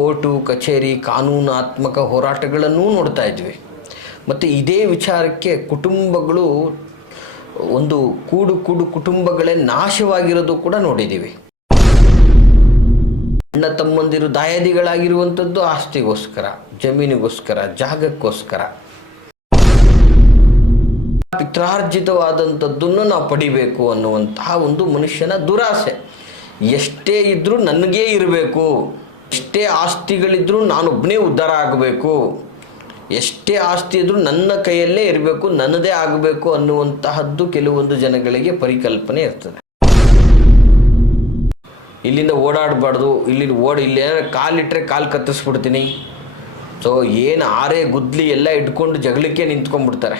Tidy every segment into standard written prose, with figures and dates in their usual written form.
Court ಕಚೇರಿ ಕಾನೂನಾತ್ಮಕ ಹೋರಾಟಗಳನ್ನು ನೋಡ್ತಾ ಇದ್ವಿ. ಮತ್ತು ಇದೇ ವಿಚಾರಕ್ಕೆ ಕುಟುಂಬಗಳು ಒಂದು ಕೂಡು ಕುಟುಂಬಗಳೇ ನಾಶವಾಗಿರೋದು ಕೂಡ ನೋಡಿದ್ದೀವಿ. ಅಣ್ಣ ತಮ್ಮಂದಿರು ದಾಯಾದಿಗಳಾಗಿರುವಂಥದ್ದು ಆಸ್ತಿಗೋಸ್ಕರ, ಜಮೀನಿಗೋಸ್ಕರ, ಜಾಗಕ್ಕೋಸ್ಕರ. ಪಿತ್ರಾರ್ಜಿತವಾದಂಥದ್ದನ್ನು ನಾವು ಪಡಿಬೇಕು ಅನ್ನುವಂತಹ ಒಂದು ಮನುಷ್ಯನ ದುರಾಸೆ. ಎಷ್ಟೇ ಇದ್ದರೂ ನನಗೇ ಇರಬೇಕು, ಎಷ್ಟೇ ಆಸ್ತಿಗಳಿದ್ರೂ ನಾನೊಬ್ಬನೇ ಉದ್ಧಾರ ಆಗಬೇಕು, ಎಷ್ಟೇ ಆಸ್ತಿ ಇದ್ರೂ ನನ್ನ ಕೈಯಲ್ಲೇ ಇರಬೇಕು, ನನ್ನದೇ ಆಗಬೇಕು ಅನ್ನುವಂತಹದ್ದು ಕೆಲವೊಂದು ಜನಗಳಿಗೆ ಪರಿಕಲ್ಪನೆ ಇರ್ತದೆ. ಇಲ್ಲಿಂದ ಓಡಾಡಬಾರ್ದು, ಇಲ್ಲಿ ಕಾಲಿಟ್ಟರೆ ಕಾಲು ಕತ್ತಿಸ್ಬಿಡ್ತೀನಿ. ಸೊ ಏನು ಆರೆ ಗುದ್ಲಿ ಎಲ್ಲ ಇಟ್ಕೊಂಡು ಜಗಳಕ್ಕೆ ನಿಂತ್ಕೊಂಡ್ಬಿಡ್ತಾರೆ.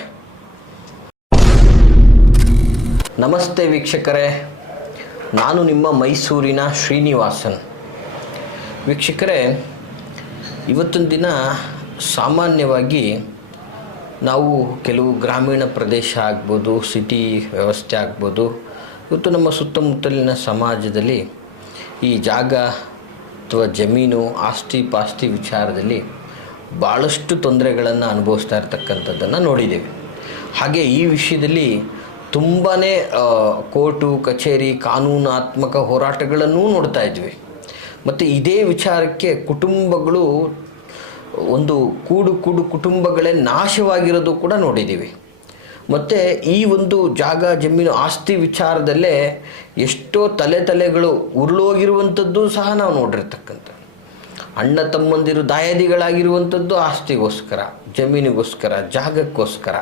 ನಮಸ್ತೆ ವೀಕ್ಷಕರೇ, ನಾನು ನಿಮ್ಮ ಮೈಸೂರಿನ ಶ್ರೀನಿವಾಸನ್. ವೀಕ್ಷಕರೇ, ಇವತ್ತಿನ ದಿನ ಸಾಮಾನ್ಯವಾಗಿ ನಾವು ಕೆಲವು ಗ್ರಾಮೀಣ ಪ್ರದೇಶ ಆಗ್ಬೋದು, ಸಿಟಿ ವ್ಯವಸ್ಥೆ ಆಗ್ಬೋದು, ಇವತ್ತು ನಮ್ಮ ಸುತ್ತಮುತ್ತಲಿನ ಸಮಾಜದಲ್ಲಿ ಈ ಜಾಗ ಅಥವಾ ಜಮೀನು ಆಸ್ತಿ ಪಾಸ್ತಿ ವಿಚಾರದಲ್ಲಿ ಭಾಳಷ್ಟು ತೊಂದರೆಗಳನ್ನು ಅನುಭವಿಸ್ತಾ ಇರ್ತಕ್ಕಂಥದ್ದನ್ನು ನೋಡಿದ್ದೇವೆ. ಹಾಗೆ ಈ ವಿಷಯದಲ್ಲಿ ತುಂಬಾ ಕೋರ್ಟು ಕಚೇರಿ ಕಾನೂನಾತ್ಮಕ ಹೋರಾಟಗಳನ್ನೂ ನೋಡ್ತಾ ಇದ್ವಿ. ಮತ್ತು ಇದೇ ವಿಚಾರಕ್ಕೆ ಕುಟುಂಬಗಳು ಒಂದು ಕೂಡು ಕುಟುಂಬಗಳೇ ನಾಶವಾಗಿರೋದು ಕೂಡ ನೋಡಿದ್ದೀವಿ. ಮತ್ತು ಈ ಒಂದು ಜಾಗ ಜಮೀನು ಆಸ್ತಿ ವಿಚಾರದಲ್ಲೇ ಎಷ್ಟೋ ತಲೆಗಳು ಉರುಳೋಗಿರುವಂಥದ್ದು ಸಹ ನಾವು ನೋಡಿರ್ತಕ್ಕಂಥ. ಅಣ್ಣ ತಮ್ಮಂದಿರು ದಾಯಾದಿಗಳಾಗಿರುವಂಥದ್ದು ಆಸ್ತಿಗೋಸ್ಕರ, ಜಮೀನಿಗೋಸ್ಕರ, ಜಾಗಕ್ಕೋಸ್ಕರ.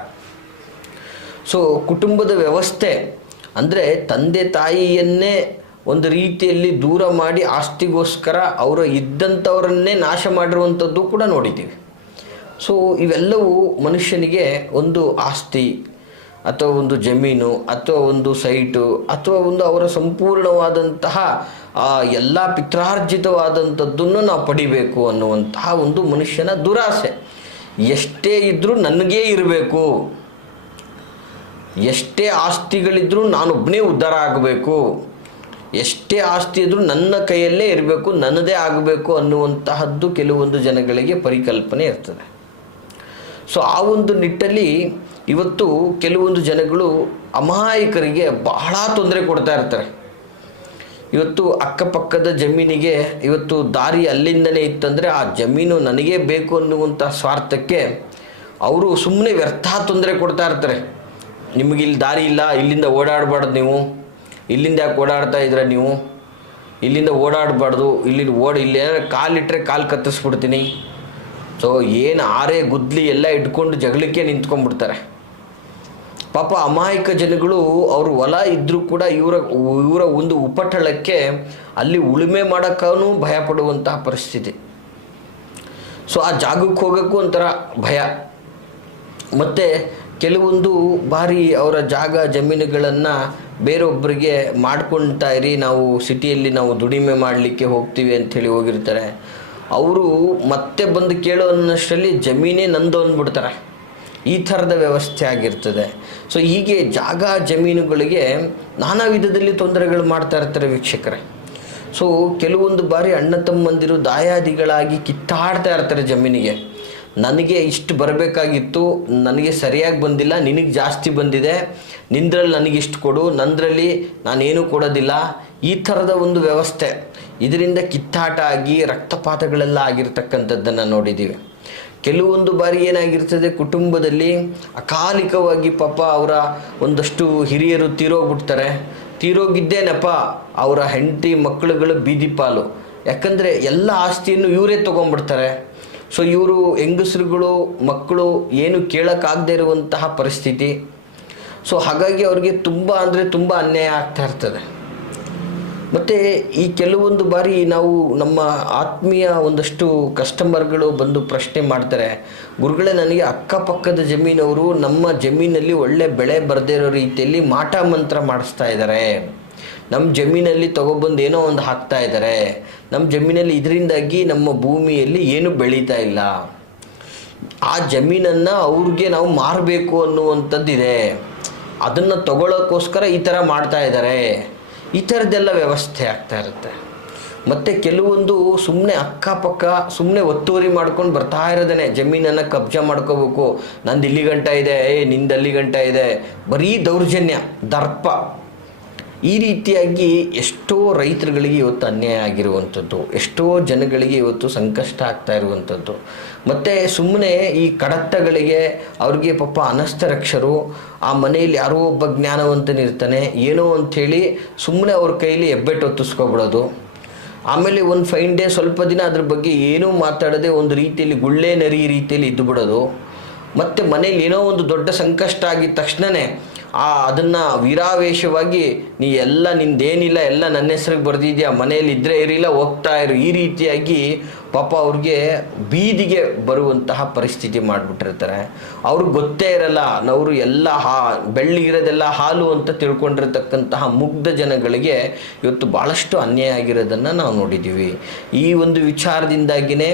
ಸೊ ಕುಟುಂಬದ ವ್ಯವಸ್ಥೆ ಅಂದರೆ ತಂದೆ ತಾಯಿಯನ್ನೇ ಒಂದು ರೀತಿಯಲ್ಲಿ ದೂರ ಮಾಡಿ ಆಸ್ತಿಗೋಸ್ಕರ ಅವರು ಇದ್ದಂಥವರನ್ನೇ ನಾಶ ಮಾಡಿರುವಂಥದ್ದು ಕೂಡ ನೋಡಿದ್ದೀವಿ. ಸೊ ಇವೆಲ್ಲವೂ ಮನುಷ್ಯನಿಗೆ ಒಂದು ಆಸ್ತಿ ಅಥವಾ ಒಂದು ಜಮೀನು ಅಥವಾ ಒಂದು ಸೈಟು ಅಥವಾ ಒಂದು ಅವರ ಸಂಪೂರ್ಣವಾದಂತಹ ಎಲ್ಲ ಪಿತ್ರಾರ್ಜಿತವಾದಂಥದ್ದನ್ನು ನಾವು ಪಡಿಬೇಕು ಅನ್ನುವಂತಹ ಒಂದು ಮನುಷ್ಯನ ದುರಾಸೆ. ಎಷ್ಟೇ ಇದ್ದರೂ ನನಗೇ ಇರಬೇಕು, ಎಷ್ಟೇ ಆಸ್ತಿಗಳಿದ್ರೂ ನಾನೊಬ್ಬನೇ ಉದ್ಧಾರ ಆಗಬೇಕು, ಎಷ್ಟೇ ಆಸ್ತಿ ಇದ್ರೂ ನನ್ನ ಕೈಯಲ್ಲೇ ಇರಬೇಕು, ನನ್ನದೇ ಆಗಬೇಕು ಅನ್ನುವಂತಹದ್ದು ಕೆಲವೊಂದು ಜನಗಳಿಗೆ ಪರಿಕಲ್ಪನೆ ಇರ್ತದೆ. ಸೊ ಆ ಒಂದು ನಿಟ್ಟಲ್ಲಿ ಇವತ್ತು ಕೆಲವೊಂದು ಜನಗಳು ಅಮಾಯಕರಿಗೆ ಬಹಳ ತೊಂದರೆ ಕೊಡ್ತಾ ಇರ್ತಾರೆ. ಇವತ್ತು ಅಕ್ಕಪಕ್ಕದ ಜಮೀನಿಗೆ ಇವತ್ತು ದಾರಿ ಅಲ್ಲಿಂದನೇ ಇತ್ತಂದರೆ ಆ ಜಮೀನು ನನಗೇ ಬೇಕು ಅನ್ನುವಂಥ ಸ್ವಾರ್ಥಕ್ಕೆ ಅವರು ಸುಮ್ಮನೆ ವ್ಯರ್ಥ ತೊಂದರೆ ಕೊಡ್ತಾ ಇರ್ತಾರೆ. ನಿಮಗೆ ಇಲ್ಲಿ ದಾರಿ ಇಲ್ಲ, ಇಲ್ಲಿಂದ ಓಡಾಡಬಾರ್ದು, ನೀವು ಇಲ್ಲಿಂದ ಯಾಕೆ ಓಡಾಡ್ತಾ ಇದ್ರೆ, ನೀವು ಇಲ್ಲಿಂದ ಓಡಾಡಬಾರ್ದು, ಇಲ್ಲಿ ಕಾಲಿಟ್ಟರೆ ಕಾಲು ಕತ್ತಿಸ್ಬಿಡ್ತೀನಿ. ಸೊ ಏನು ಆರೆ ಗುದ್ಲಿ ಎಲ್ಲ ಇಟ್ಕೊಂಡು ಜಗಳಕ್ಕೆ ನಿಂತ್ಕೊಂಡ್ಬಿಡ್ತಾರೆ. ಪಾಪ ಅಮಾಯಕ ಜನಗಳು ಅವರು ಹೊಲ ಇದ್ದರೂ ಕೂಡ ಇವರ ಒಂದು ಉಪಟಳಕ್ಕೆ ಅಲ್ಲಿ ಉಳುಮೆ ಮಾಡೋಕ್ಕೂ ಭಯ ಪಡುವಂತಹ ಪರಿಸ್ಥಿತಿ. ಸೊ ಆ ಜಾಗಕ್ಕೆ ಹೋಗೋಕ್ಕೂ ಒಂಥರ ಭಯ. ಮತ್ತು ಕೆಲವೊಂದು ಬಾರಿ ಅವರ ಜಾಗ ಜಮೀನುಗಳನ್ನು ಬೇರೊಬ್ಬರಿಗೆ ಮಾಡ್ಕೊಳ್ತಾ ಇರಿ, ನಾವು ಸಿಟಿಯಲ್ಲಿ ನಾವು ದುಡಿಮೆ ಮಾಡಲಿಕ್ಕೆ ಹೋಗ್ತೀವಿ ಅಂಥೇಳಿ ಹೋಗಿರ್ತಾರೆ. ಅವರು ಮತ್ತೆ ಬಂದು ಕೇಳೋ ಅನ್ನಷ್ಟರಲ್ಲಿ ಜಮೀನೇ ನಂದು ಅಂದ್ಬಿಡ್ತಾರೆ. ಈ ಥರದ ವ್ಯವಸ್ಥೆ ಆಗಿರ್ತದೆ. ಸೊ ಹೀಗೆ ಜಾಗ ಜಮೀನುಗಳಿಗೆ ನಾನಾ ವಿಧದಲ್ಲಿ ತೊಂದರೆಗಳು ಮಾಡ್ತಾ ಇರ್ತಾರೆ ವೀಕ್ಷಕರೇ. ಸೊ ಕೆಲವೊಂದು ಬಾರಿ ಅಣ್ಣ ತಮ್ಮಂದಿರು ದಾಯಾದಿಗಳಾಗಿ ಕಿತ್ತಾಡ್ತಾ ಇರ್ತಾರೆ ಜಮೀನಿಗೆ. ನನಗೆ ಇಷ್ಟು ಬರಬೇಕಾಗಿತ್ತು, ನನಗೆ ಸರಿಯಾಗಿ ಬಂದಿಲ್ಲ, ನಿನಗೆ ಜಾಸ್ತಿ ಬಂದಿದೆ, ನಿಂದ್ರಲ್ಲಿ ನನಗಿಷ್ಟು ಕೊಡು, ನಂದರಲ್ಲಿ ನಾನೇನು ಕೊಡೋದಿಲ್ಲ. ಈ ಥರದ ಒಂದು ವ್ಯವಸ್ಥೆ, ಇದರಿಂದ ಕಿತ್ತಾಟ ಆಗಿ ರಕ್ತಪಾತಗಳೆಲ್ಲ ಆಗಿರ್ತಕ್ಕಂಥದ್ದನ್ನು ನೋಡಿದ್ದೀವಿ. ಕೆಲವೊಂದು ಬಾರಿ ಏನಾಗಿರ್ತದೆ, ಕುಟುಂಬದಲ್ಲಿ ಅಕಾಲಿಕವಾಗಿ ಪಾಪ ಅವರ ಒಂದಷ್ಟು ಹಿರಿಯರು ತೀರೋಗಿದ್ದೇನಪ್ಪ, ಅವರ ಹೆಂಡತಿ ಮಕ್ಕಳುಗಳು ಬೀದಿ ಪಾಲು. ಯಾಕಂದರೆ ಎಲ್ಲ ಆಸ್ತಿಯನ್ನು ಇವರೇ ತೊಗೊಂಡ್ಬಿಡ್ತಾರೆ. ಸೊ ಇವರು ಹೆಂಗಸರುಗಳು ಮಕ್ಕಳು ಏನು ಕೇಳೋಕ್ಕಾಗದೇ ಇರುವಂತಹ ಪರಿಸ್ಥಿತಿ. ಸೊ ಹಾಗಾಗಿ ಅವ್ರಿಗೆ ತುಂಬ ಅನ್ಯಾಯ ಆಗ್ತಾ ಇರ್ತದೆ. ಮತ್ತು ಈ ಕೆಲವೊಂದು ಬಾರಿ ನಾವು ನಮ್ಮ ಆತ್ಮೀಯ ಒಂದಷ್ಟು ಕಸ್ಟಮರ್ಗಳು ಬಂದು ಪ್ರಶ್ನೆ ಮಾಡ್ತಾರೆ, ಗುರುಗಳೇ ನನಗೆ ಅಕ್ಕಪಕ್ಕದ ಜಮೀನವರು ನಮ್ಮ ಜಮೀನಲ್ಲಿ ಒಳ್ಳೆ ಬೆಳೆ ಬರದೇ ಇರೋ ರೀತಿಯಲ್ಲಿ ಮಾಟ ಮಂತ್ರ ಮಾಡಿಸ್ತಾ ಇದ್ದಾರೆ, ನಮ್ಮ ಜಮೀನಲ್ಲಿ ತೊಗೊಬಂದು ಏನೋ ಒಂದು ಹಾಕ್ತಾ ಇದ್ದಾರೆ, ನಮ್ಮ ಜಮೀನಲ್ಲಿ ಇದರಿಂದಾಗಿ ನಮ್ಮ ಭೂಮಿಯಲ್ಲಿ ಏನು ಬೆಳೀತಾ ಇಲ್ಲ, ಆ ಜಮೀನನ್ನು ಅವ್ರಿಗೆ ನಾವು ಮಾರಬೇಕು ಅನ್ನುವಂಥದ್ದಿದೆ, ಅದನ್ನು ತಗೊಳ್ಳೋಕ್ಕೋಸ್ಕರ ಈ ಥರ ಮಾಡ್ತಾ ಇದ್ದಾರೆ. ಈ ಥರದ್ದೆಲ್ಲ ವ್ಯವಸ್ಥೆ ಆಗ್ತಾ ಇರುತ್ತೆ. ಮತ್ತು ಕೆಲವೊಂದು ಸುಮ್ಮನೆ ಅಕ್ಕಪಕ್ಕ ಸುಮ್ಮನೆ ಒತ್ತುವರಿ ಮಾಡ್ಕೊಂಡು ಬರ್ತಾ ಇರೋದೇ, ಜಮೀನನ್ನು ಕಬ್ಜಾ ಮಾಡ್ಕೋಬೇಕು, ನಂದು ಇಲ್ಲಿ ಗಂಟ ಇದೆ, ನಿಂದು ಅಲ್ಲಿ ಗಂಟ ಇದೆ, ಬರೀ ದೌರ್ಜನ್ಯ, ದರ್ಪ. ಈ ರೀತಿಯಾಗಿ ಎಷ್ಟೋ ರೈತರುಗಳಿಗೆ ಇವತ್ತು ಅನ್ಯಾಯ ಆಗಿರುವಂಥದ್ದು, ಎಷ್ಟೋ ಜನಗಳಿಗೆ ಇವತ್ತು ಸಂಕಷ್ಟ ಆಗ್ತಾ ಇರುವಂಥದ್ದು. ಮತ್ತು ಸುಮ್ಮನೆ ಈ ಕಡತಗಳಿಗೆ ಅವ್ರಿಗೆ ಪಾಪ ಅನಸ್ತರಕ್ಷರು, ಆ ಮನೆಯಲ್ಲಿ ಯಾರೋ ಒಬ್ಬ ಜ್ಞಾನವಂತನಿರ್ತಾನೆ, ಏನೋ ಅಂಥೇಳಿ ಸುಮ್ಮನೆ ಅವ್ರ ಕೈಲಿ ಹೆಬ್ಬೆಟ್ಟು ಹೊತ್ತಿಸ್ಕೊಬಿಡೋದು. ಆಮೇಲೆ ಒಂದು ಫೈನ್ ಡೇ ಸ್ವಲ್ಪ ದಿನ ಅದ್ರ ಬಗ್ಗೆ ಏನೂ ಮಾತಾಡದೆ ಒಂದು ರೀತಿಯಲ್ಲಿ ಗುಳ್ಳೆ ನರಿ ರೀತಿಯಲ್ಲಿ ಇದ್ದು ಬಿಡೋದು. ಮತ್ತು ಮನೇಲಿ ಏನೋ ಒಂದು ದೊಡ್ಡ ಸಂಕಷ್ಟ ಆಗಿದ ತಕ್ಷಣವೇ ಅದನ್ನು ವೀರಾವೇಶವಾಗಿ ನೀ ಎಲ್ಲ ನಿಂದೇನಿಲ್ಲ, ಎಲ್ಲ ನನ್ನ ಹೆಸ್ರಿಗೆ ಬರೆದಿದ್ಯಾ, ಮನೆಯಲ್ಲಿ ಇದ್ದರೆ ಇರಿಲ್ಲ, ಹೋಗ್ತಾ ಇರು, ಈ ರೀತಿಯಾಗಿ ಪಾಪ ಅವ್ರಿಗೆ ಬೀದಿಗೆ ಬರುವಂತಹ ಪರಿಸ್ಥಿತಿ ಮಾಡಿಬಿಟ್ಟಿರ್ತಾರೆ. ಅವ್ರಿಗೆ ಗೊತ್ತೇ ಇರಲ್ಲ, ಅವರು ಎಲ್ಲ ಬೆಳ್ಳಿಗಿರೋದೆಲ್ಲ ಹಾಲು ಅಂತ ತಿಳ್ಕೊಂಡಿರ್ತಕ್ಕಂತಹ ಮುಗ್ಧ ಜನಗಳಿಗೆ ಇವತ್ತು ಭಾಳಷ್ಟು ಅನ್ಯಾಯ ಆಗಿರೋದನ್ನು ನಾವು ನೋಡಿದ್ದೀವಿ. ಈ ಒಂದು ವಿಚಾರದಿಂದಾಗಿಯೇ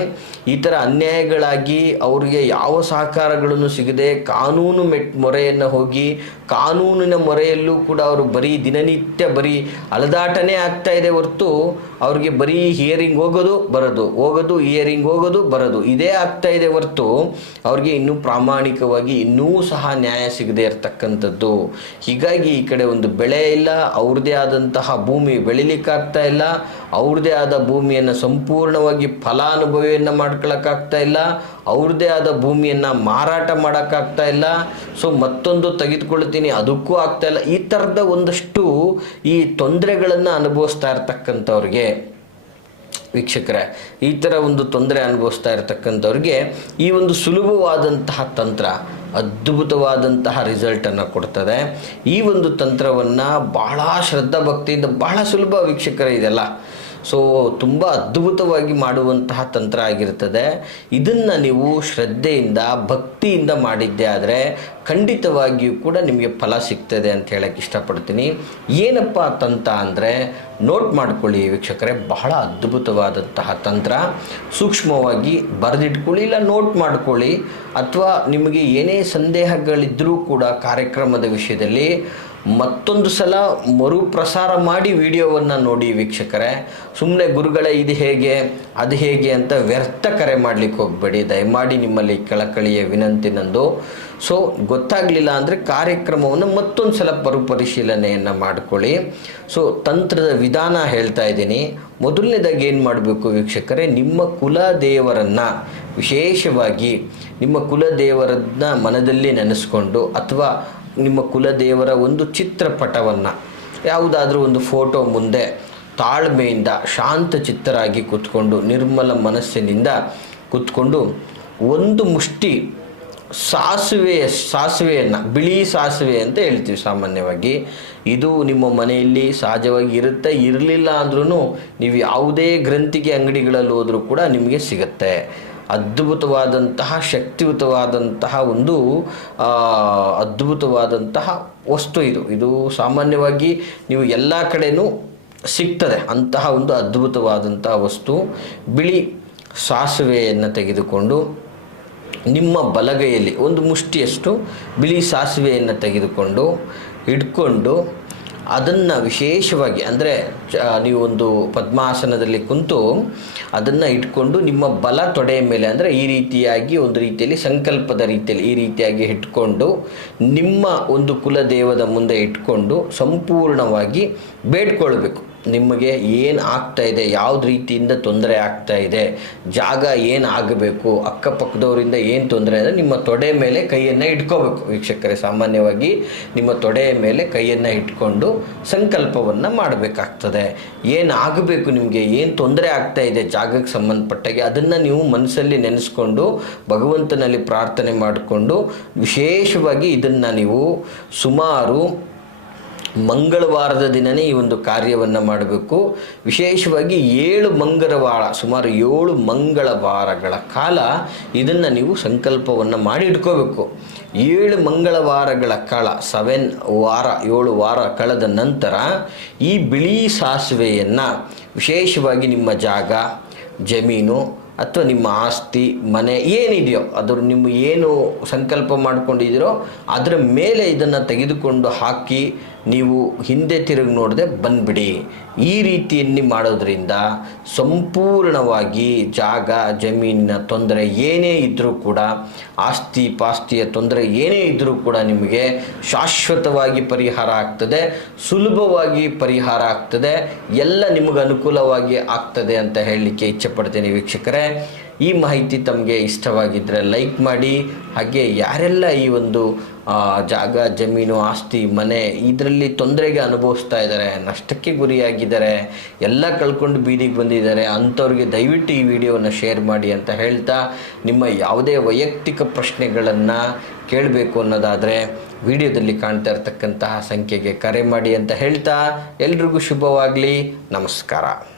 ಈ ಥರ ಅನ್ಯಾಯಗಳಾಗಿ ಅವ್ರಿಗೆ ಯಾವ ಸಹಕಾರಗಳನ್ನು ಸಿಗದೆ ಕಾನೂನು ಮೊರೆಯನ್ನು ಹೋಗಿ ಕಾನೂನಿನ ಮೊರೆಯಲ್ಲೂ ಕೂಡ ಅವರು ಬರೀ ದಿನನಿತ್ಯ ಬರೀ ಅಲದಾಟನೇ ಆಗ್ತಾ ಇದೆ ಹೊರತು ಅವ್ರಿಗೆ ಬರೀ ಹಿಯರಿಂಗ್ ಹೋಗೋದು ಹಿಯರಿಂಗ್ ಹೋಗೋದು ಬರೋದು ಇದೇ ಆಗ್ತಾ ಇದೆ ಹೊರತು ಅವ್ರಿಗೆ ಇನ್ನೂ ಪ್ರಾಮಾಣಿಕವಾಗಿ ಇನ್ನೂ ಸಹ ನ್ಯಾಯ ಸಿಗದೆ ಇರತಕ್ಕಂಥದ್ದು. ಹೀಗಾಗಿ ಈ ಕಡೆ ಒಂದು ಬೆಳೆ ಇಲ್ಲ, ಅವ್ರದ್ದೇ ಆದಂತಹ ಭೂಮಿ ಬೆಳಿಲಿಕ್ಕಾಗ್ತಾ ಇಲ್ಲ, ಅವ್ರದ್ದೇ ಆದ ಭೂಮಿಯನ್ನು ಸಂಪೂರ್ಣವಾಗಿ ಫಲಾನುಭವಿಯನ್ನು ಮಾಡ್ಕೊಳಕ್ಕಾಗ್ತಾ ಇಲ್ಲ, ಅವ್ರದ್ದೇ ಆದ ಭೂಮಿಯನ್ನು ಮಾರಾಟ ಮಾಡೋಕ್ಕಾಗ್ತಾ ಇಲ್ಲ, ಸೊ ಮತ್ತೊಂದು ತೆಗೆದುಕೊಳ್ತೀನಿ ಅದಕ್ಕೂ ಆಗ್ತಾ ಇಲ್ಲ. ಈ ಥರದ ಒಂದಷ್ಟು ಈ ತೊಂದರೆಗಳನ್ನು ಅನುಭವಿಸ್ತಾ ಇರ್ತಕ್ಕಂಥವ್ರಿಗೆ ವೀಕ್ಷಕರೇ, ಈ ಥರ ಒಂದು ತೊಂದರೆ ಅನುಭವಿಸ್ತಾ ಇರತಕ್ಕಂಥವ್ರಿಗೆ ಈ ಒಂದು ಸುಲಭವಾದಂತಹ ತಂತ್ರ ಅದ್ಭುತವಾದಂತಹ ರಿಸಲ್ಟನ್ನು ಕೊಡ್ತದೆ. ಈ ಒಂದು ತಂತ್ರವನ್ನು ಬಹಳ ಶ್ರದ್ಧಾ ಭಕ್ತಿಯಿಂದ, ಬಹಳ ಸುಲಭ ವೀಕ್ಷಕರೇ ಇದೆಲ್ಲ, ಸೊ ತುಂಬ ಅದ್ಭುತವಾಗಿ ಮಾಡುವಂತಹ ತಂತ್ರ ಆಗಿರ್ತದೆ. ಇದನ್ನು ನೀವು ಶ್ರದ್ಧೆಯಿಂದ ಭಕ್ತಿಯಿಂದ ಮಾಡಿದ್ದೆ ಆದರೆ ಖಂಡಿತವಾಗಿಯೂ ಕೂಡ ನಿಮಗೆ ಫಲ ಸಿಗ್ತದೆ ಅಂತ ಹೇಳಕ್ಕೆ ಇಷ್ಟಪಡ್ತೀನಿ. ಏನಪ್ಪ ತಂತ್ರ ಅಂದರೆ ನೋಟ್ ಮಾಡ್ಕೊಳ್ಳಿ ವೀಕ್ಷಕರೇ, ಬಹಳ ಅದ್ಭುತವಾದಂತಹ ತಂತ್ರ. ಸೂಕ್ಷ್ಮವಾಗಿ ಬರೆದಿಟ್ಕೊಳ್ಳಿ, ಇಲ್ಲ ನೋಟ್ ಮಾಡ್ಕೊಳ್ಳಿ, ಅಥವಾ ನಿಮಗೆ ಏನೇ ಸಂದೇಹಗಳಿದ್ದರೂ ಕೂಡ ಕಾರ್ಯಕ್ರಮದ ವಿಷಯದಲ್ಲಿ ಮತ್ತೊಂದು ಸಲ ಮರುಪ್ರಸಾರ ಮಾಡಿ ವಿಡಿಯೋವನ್ನು ನೋಡಿ ವೀಕ್ಷಕರೇ. ಸುಮ್ಮನೆ ಗುರುಗಳೇ ಇದು ಹೇಗೆ ಅದು ಹೇಗೆ ಅಂತ ವ್ಯರ್ಥ ಕರೆ ಮಾಡಲಿಕ್ಕೆ ಹೋಗಬೇಡಿ, ದಯಮಾಡಿ ನಿಮ್ಮಲ್ಲಿ ಕಳಕಳಿಯ ವಿನಂತಿ ನಂದು. ಸೊ ಗೊತ್ತಾಗಲಿಲ್ಲ ಅಂದರೆ ಕಾರ್ಯಕ್ರಮವನ್ನು ಮತ್ತೊಂದು ಸಲ ಮರುಪರಿಶೀಲನೆಯನ್ನು ಮಾಡಿಕೊಳ್ಳಿ. ಸೊ ತಂತ್ರದ ವಿಧಾನ ಹೇಳ್ತಾ ಇದ್ದೀನಿ. ಮೊದಲನೇದಾಗಿ ಏನು ಮಾಡಬೇಕು ವೀಕ್ಷಕರೇ, ನಿಮ್ಮ ಕುಲದೇವರನ್ನು ವಿಶೇಷವಾಗಿ ನಿಮ್ಮ ಕುಲದೇವರನ್ನ ಮನದಲ್ಲಿ ನೆನೆಸ್ಕೊಂಡು, ಅಥವಾ ನಿಮ್ಮ ಕುಲದೇವರ ಒಂದು ಚಿತ್ರಪಟವನ್ನು ಯಾವುದಾದ್ರೂ ಒಂದು ಫೋಟೋ ಮುಂದೆ ತಾಳ್ಮೆಯಿಂದ ಶಾಂತ ಚಿತ್ತರಾಗಿ ಕೂತ್ಕೊಂಡು ನಿರ್ಮಲ ಮನಸ್ಸಿನಿಂದ ಕೂತ್ಕೊಂಡು ಒಂದು ಮುಷ್ಟಿ ಸಾಸಿವೆಯನ್ನು, ಬಿಳಿ ಸಾಸಿವೆ ಅಂತ ಹೇಳ್ತೀವಿ ಸಾಮಾನ್ಯವಾಗಿ, ಇದು ನಿಮ್ಮ ಮನೆಯಲ್ಲಿ ಸಹಜವಾಗಿ ಇರುತ್ತೆ. ಇರಲಿಲ್ಲ ಅಂದ್ರೂ ನೀವು ಯಾವುದೇ ಗ್ರಂಥಿಗೆ ಅಂಗಡಿಗಳಲ್ಲಿ ಹೋದರೂ ಕೂಡ ನಿಮಗೆ ಸಿಗುತ್ತೆ. ಅದ್ಭುತವಾದಂತಹ ಶಕ್ತಿಯುತವಾದಂತಹ ಒಂದು ಅದ್ಭುತವಾದಂತಹ ವಸ್ತು ಇದು ಸಾಮಾನ್ಯವಾಗಿ ನೀವು ಎಲ್ಲ ಕಡೆಯೂ ಸಿಗ್ತದೆ ಅಂತಹ ಒಂದು ಅದ್ಭುತವಾದಂತಹ ವಸ್ತು. ಬಿಳಿ ಸಾಸಿವೆಯನ್ನು ತೆಗೆದುಕೊಂಡು ನಿಮ್ಮ ಬಲಗೈಯಲ್ಲಿ ಒಂದು ಮುಷ್ಟಿಯಷ್ಟು ಬಿಳಿ ಸಾಸಿವೆಯನ್ನು ತೆಗೆದುಕೊಂಡು ಇಟ್ಕೊಂಡು ಅದನ್ನು ವಿಶೇಷವಾಗಿ, ಅಂದರೆ ನೀವು ಒಂದು ಪದ್ಮಾಸನದಲ್ಲಿ ಕುಂತು ಅದನ್ನು ಇಟ್ಕೊಂಡು ನಿಮ್ಮ ಬಲ ತೊಡೆಯ ಮೇಲೆ, ಅಂದರೆ ಈ ರೀತಿಯಾಗಿ ಒಂದು ರೀತಿಯಲ್ಲಿ ಸಂಕಲ್ಪದ ರೀತಿಯಲ್ಲಿ ಈ ರೀತಿಯಾಗಿ ಇಟ್ಕೊಂಡು ನಿಮ್ಮ ಒಂದು ಕುಲದೇವದ ಮುಂದೆ ಇಟ್ಕೊಂಡು ಸಂಪೂರ್ಣವಾಗಿ ಬೇಡ್ಕೊಳ್ಬೇಕು. ನಿಮಗೆ ಏನು ಆಗ್ತಾ ಇದೆ, ಯಾವ್ದು ರೀತಿಯಿಂದ ತೊಂದರೆ ಆಗ್ತಾ ಇದೆ, ಜಾಗ ಏನು ಆಗಬೇಕು, ಅಕ್ಕಪಕ್ಕದವರಿಂದ ಏನು ತೊಂದರೆ ಇದೆ, ನಿಮ್ಮ ತೊಡೆ ಮೇಲೆ ಕೈಯನ್ನು ಇಟ್ಕೋಬೇಕು ವೀಕ್ಷಕರೇ. ಸಾಮಾನ್ಯವಾಗಿ ನಿಮ್ಮ ತೊಡೆಯ ಮೇಲೆ ಕೈಯನ್ನು ಇಟ್ಕೊಂಡು ಸಂಕಲ್ಪವನ್ನು ಮಾಡಬೇಕಾಗ್ತದೆ. ಏನು ಆಗಬೇಕು, ನಿಮಗೆ ಏನು ತೊಂದರೆ ಆಗ್ತಾ ಇದೆ ಜಾಗಕ್ಕೆ ಸಂಬಂಧಪಟ್ಟಾಗೆ ಅದನ್ನು ನೀವು ಮನಸ್ಸಲ್ಲಿ ನೆನೆಸ್ಕೊಂಡು ಭಗವಂತನಲ್ಲಿ ಪ್ರಾರ್ಥನೆ ಮಾಡಿಕೊಂಡು ವಿಶೇಷವಾಗಿ ಇದನ್ನು ನೀವು ಸುಮಾರು ಮಂಗಳವಾರದ ದಿನವೇ ಈ ಒಂದು ಕಾರ್ಯವನ್ನು ಮಾಡಬೇಕು. ವಿಶೇಷವಾಗಿ 7 ಮಂಗಳವಾರ, ಸುಮಾರು 7 ಮಂಗಳವಾರಗಳ ಕಾಲ ಇದನ್ನು ನೀವು ಸಂಕಲ್ಪವನ್ನು ಮಾಡಿ ಇಟ್ಕೋಬೇಕು. 7 ಮಂಗಳವಾರಗಳ ಕಾಲ, 7 ವಾರ ಕಳೆದ ನಂತರ ಈ ಬಿಳಿ ಸಾಸಿವೆಯನ್ನು ವಿಶೇಷವಾಗಿ ನಿಮ್ಮ ಜಾಗ, ಜಮೀನು ಅಥವಾ ನಿಮ್ಮ ಆಸ್ತಿ, ಮನೆ ಏನಿದೆಯೋ ಅದ್ರ ನಿಮ್ಮ ಏನು ಸಂಕಲ್ಪ ಮಾಡ್ಕೊಂಡಿದ್ದೀರೋ ಅದರ ಮೇಲೆ ಇದನ್ನು ತೆಗೆದುಕೊಂಡು ಹಾಕಿ ನೀವು ಹಿಂದೆ ತಿರುಗಿ ನೋಡದೆ ಬಂದ್ಬಿಡಿ. ಈ ರೀತಿಯಲ್ಲಿ ಮಾಡೋದ್ರಿಂದ ಸಂಪೂರ್ಣವಾಗಿ ಜಾಗ ಜಮೀನಿನ ತೊಂದರೆ ಏನೇ ಇದ್ದರೂ ಕೂಡ, ಆಸ್ತಿ ಪಾಸ್ತಿಯ ತೊಂದರೆ ಏನೇ ಇದ್ದರೂ ಕೂಡ ನಿಮಗೆ ಶಾಶ್ವತವಾಗಿ ಪರಿಹಾರ ಆಗ್ತದೆ, ಸುಲಭವಾಗಿ ಪರಿಹಾರ ಆಗ್ತದೆ, ಎಲ್ಲ ನಿಮಗೆ ಅನುಕೂಲವಾಗಿ ಆಗ್ತದೆ ಅಂತ ಹೇಳಲಿಕ್ಕೆ ಇಚ್ಛೆಪಡ್ತೇನೆ ವೀಕ್ಷಕರೇ. ಈ ಮಾಹಿತಿ ತಮಗೆ ಇಷ್ಟವಾಗಿದ್ದರೆ ಲೈಕ್ ಮಾಡಿ. ಹಾಗೆ ಯಾರೆಲ್ಲ ಈ ಒಂದು ಜಾಗ ಜಮೀನು ಆಸ್ತಿ ಮನೆ ಇದರಲ್ಲಿ ತೊಂದರೆಗೆ ಅನುಭವಿಸ್ತಾ ಇದ್ದಾರೆ, ನಷ್ಟಕ್ಕೆ ಗುರಿಯಾಗಿದ್ದಾರೆ, ಎಲ್ಲ ಕಳ್ಕೊಂಡು ಬೀದಿಗೆ ಬಂದಿದ್ದಾರೆ ಅಂಥವ್ರಿಗೆ ದಯವಿಟ್ಟು ಈ ವಿಡಿಯೋವನ್ನು ಶೇರ್ ಮಾಡಿ ಅಂತ ಹೇಳ್ತಾ, ನಿಮ್ಮ ಯಾವುದೇ ವೈಯಕ್ತಿಕ ಪ್ರಶ್ನೆಗಳನ್ನು ಕೇಳಬೇಕು ಅನ್ನೋದಾದರೆ ವಿಡಿಯೋದಲ್ಲಿ ಕಾಣ್ತಾ ಇರ್ತಕ್ಕಂತಹ ಸಂಖ್ಯೆಗೆ ಕರೆ ಮಾಡಿ ಅಂತ ಹೇಳ್ತಾ, ಎಲ್ರಿಗೂ ಶುಭವಾಗಲಿ. ನಮಸ್ಕಾರ.